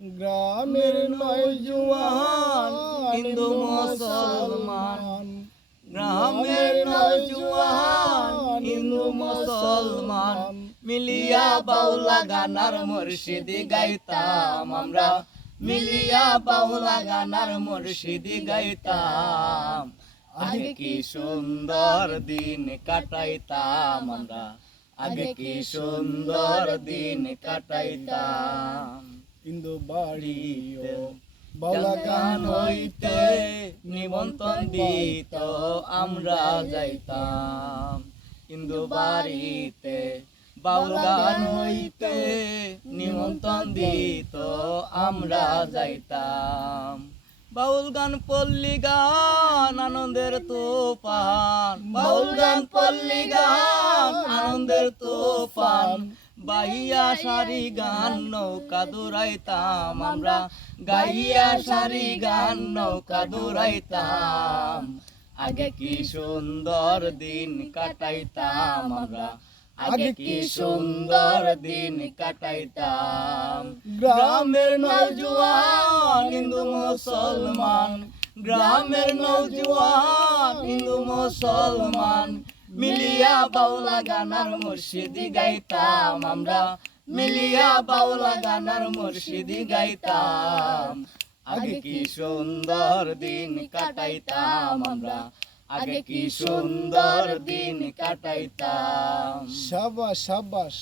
গ্রামের নয়জুয়ান হিন্দু মুসলমান, গ্রামের নওজোয়ান হিন্দু মুসলমান মিলিয়া বাউলা গানার মুর্শিদি গাইতাম আমরা, মিলিয়া বাউলা গানার মুর্শিদি গাইতাম। আগে কি সুন্দর দিন কাটাইতাম আমরা, আগে কি সুন্দর দিন কাটাইতাম। হিন্দু বাড়িতে বাউলা গান হইতে নিমন্ত্রণ দিত আমরা যাইতাম, হিন্দু বাড়িতে বাউলা গান হইতে নিমন্ত্রণ দিত আমরা যাইতাম। বাউল গান পল্লী গান আনন্দের তুফান, বাউল গান পল্লী গান আনন্দের তুফান, গাইয়া সারি গান নৌকা দৌড়াইতাম আমরা, গাইয়া সারি গান নৌকা দৌড়াইতাম। আগে কি সুন্দর দিন কাটাইতাম আমরা, আগে কি সুন্দর দিন কাটাইতাম। গ্রামের নওজোয়ান হিন্দু মুসলমান, গ্রামের নওজোয়ান হিন্দু মুসলমান মিলিয়া বাউলা গানার মুর্শিদি গাইতাম আমরা, মিলিয়া বাউলা গানার মুর্শিদি গাইতাম। আগে কি সুন্দর দিন কাটাইতাম আমরা, আগে কি সুন্দর দিন কাটাইতাম। শাবাশ শাবাশ।